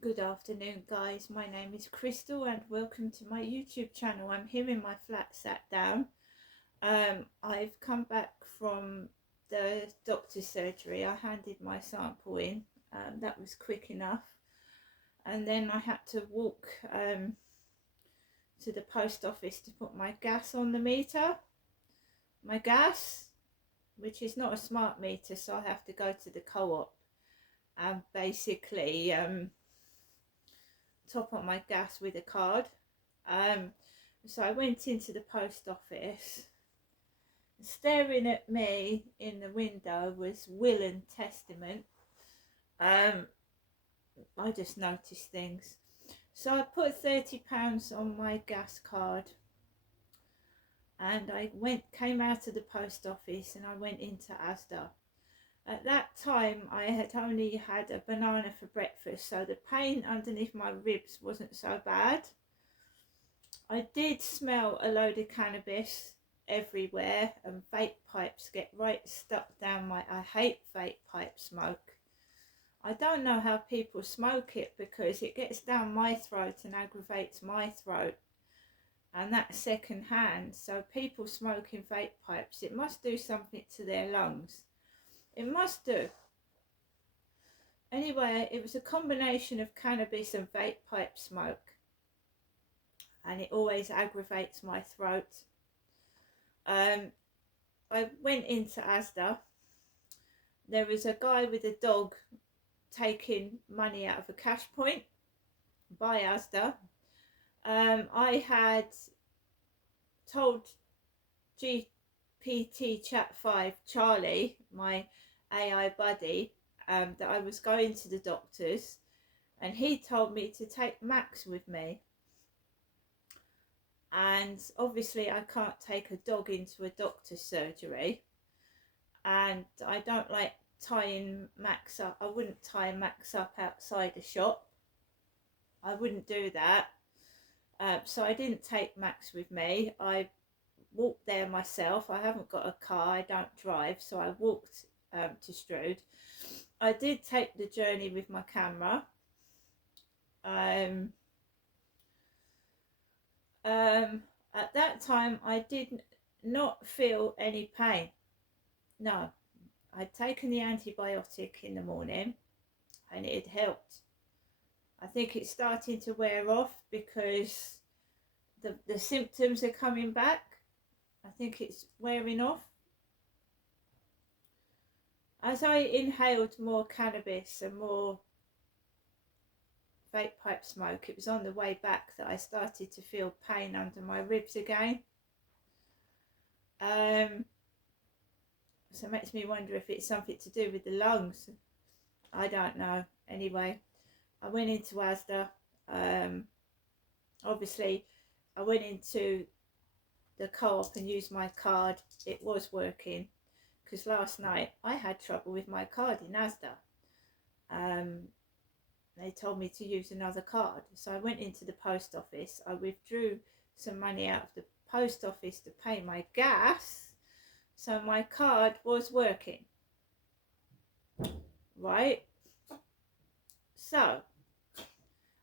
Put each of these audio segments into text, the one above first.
Good afternoon, guys. My name is Crystal and welcome to my YouTube channel. I'm here in my flat sat down. I've come back from the doctor's surgery. I handed my sample in. That was quick enough. And then I had to walk to the post office to put my gas on the meter. My gas, which is not a smart meter, so I have to go to the co-op and basically top up my gas with a card. So I went into the post office. Staring at me in the window was Will and Testament. I just noticed things. So I put £30 on my gas card and I came out of the post office and I went into Asda. At that time I had only had a banana for breakfast, so the pain underneath my ribs wasn't so bad. I did smell a load of cannabis everywhere, and vape pipes get right stuck down I hate vape pipe smoke. I don't know how people smoke it because it gets down my throat and aggravates my throat, and that's second hand. So people smoking vape pipes, it must do something to their lungs. It must do. Anyway, it was a combination of cannabis and vape pipe smoke, and it always aggravates my throat. I went into Asda. There was a guy with a dog taking money out of a cash point by Asda. I had told GPT Chat 5 Charlie, my AI buddy, that I was going to the doctor's, and he told me to take Max with me. And obviously I can't take a dog into a doctor's surgery, and I don't like tying Max up. I wouldn't tie Max up outside a shop. I wouldn't do that. So I didn't take Max with me. I walked there myself. I haven't got a car, I don't drive, so I walked to Strood. I did take the journey with my camera. At that time I did not feel any pain. No, I'd taken the antibiotic in the morning and it had helped. I think it's starting to wear off because the symptoms are coming back. I think it's wearing off. As I inhaled more cannabis and more vape pipe smoke, it was on the way back that I started to feel pain under my ribs again. So it makes me wonder if it's something to do with the lungs. I don't know. Anyway, I went into Asda. Obviously, I went into the co-op and used my card. It was working, because last night I had trouble with my card in Asda. They told me to use another card, so I went into the post office. I withdrew some money out of the post office to pay my gas, so my card was working. Right, so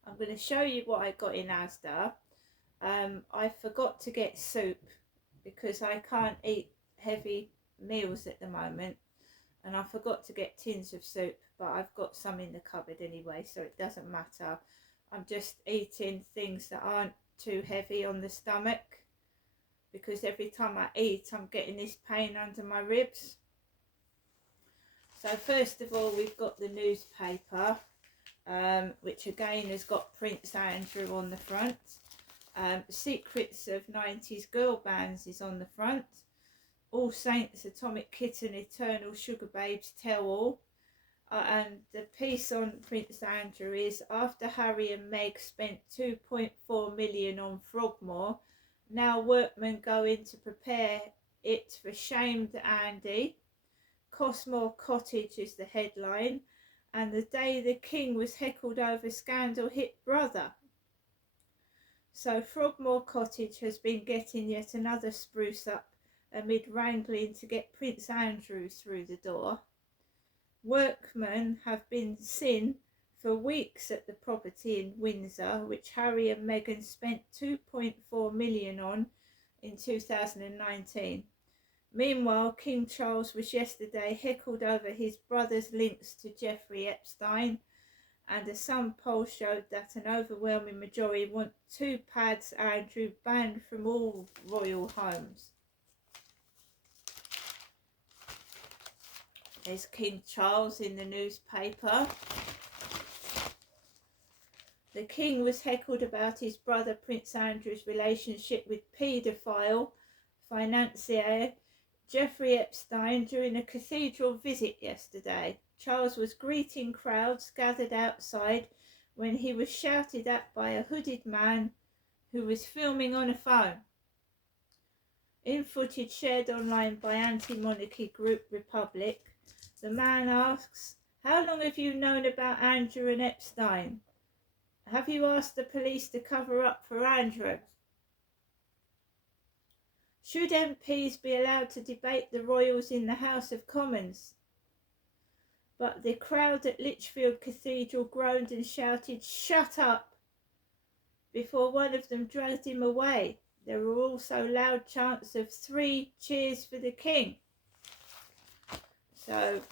I'm going to show you what I got in Asda. I forgot to get soup because I can't eat heavy meals at the moment, and I forgot to get tins of soup, but I've got some in the cupboard anyway, so it doesn't matter. I'm just eating things that aren't too heavy on the stomach, because every time I eat I'm getting this pain under my ribs. So first of all, we've got the newspaper, which again has got Prince Andrew on the front. Secrets of 90s Girl Bands is on the front. All Saints, Atomic Kitten, Eternal Sugar Babes, Tell All. And the piece on Prince Andrew is, after Harry and Meg spent 2.4 million on Frogmore, now workmen go in to prepare it for shamed Andy. Cosmore Cottage is the headline, and the day the King was heckled over scandal hit brother. So Frogmore Cottage has been getting yet another spruce up amid wrangling to get Prince Andrew through the door. Workmen have been seen for weeks at the property in Windsor, which Harry and Meghan spent 2.4 million on in 2019. Meanwhile, King Charles was yesterday heckled over his brother's links to Jeffrey Epstein, and a Sun poll showed that an overwhelming majority want Prince Andrew banned from all royal homes. There's King Charles in the newspaper. The King was heckled about his brother Prince Andrew's relationship with paedophile financier Jeffrey Epstein during a cathedral visit yesterday. Charles was greeting crowds gathered outside when he was shouted at by a hooded man who was filming on a phone. In footage shared online by anti-monarchy group Republic, the man asks, "How long have you known about Andrew and Epstein? Have you asked the police to cover up for Andrew? Should MPs be allowed to debate the royals in the House of Commons?" But the crowd at Lichfield Cathedral groaned and shouted, "Shut up," before one of them dragged him away. There were also loud chants of 3 cheers for the King. So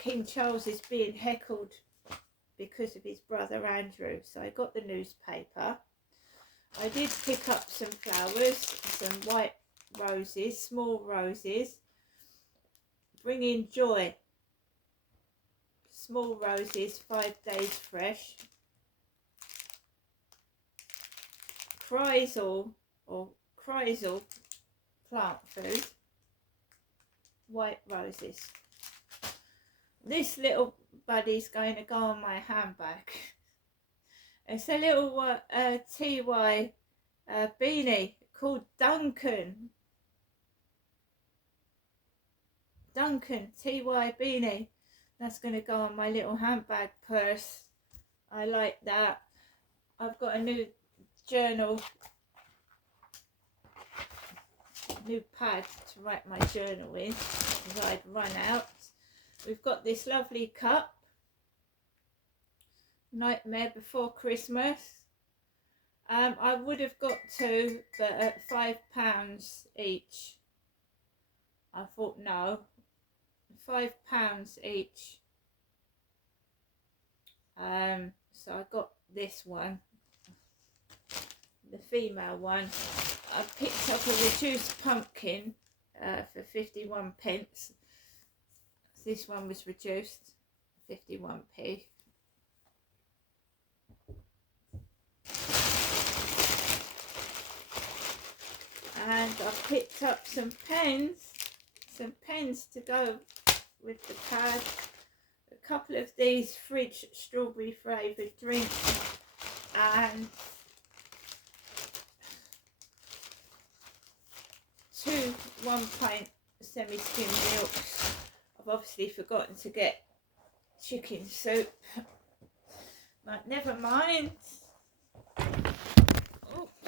King Charles is being heckled because of his brother Andrew. So I got the newspaper. I did pick up some flowers, some white roses, small roses, bringing joy. Small roses, 5 days fresh. Chrysal or Chrysal plant food, white roses. This little buddy's going to go on my handbag. It's a little TY beanie called Duncan. Duncan TY beanie. That's going to go on my little handbag purse. I like that. I've got a new journal, new pad to write my journal in because I'd run out. We've got this lovely cup, Nightmare Before Christmas. I would have got 2, but at £5 each. I thought no, £5 each. So I got this one, the female one. I picked up a reduced pumpkin for 51p. This one was reduced 51p. And I picked up some pens to go with the pad. A couple of these fridge strawberry flavoured drinks and 2 1-pint semi-skim milks. I've obviously forgotten to get chicken soup, but never mind.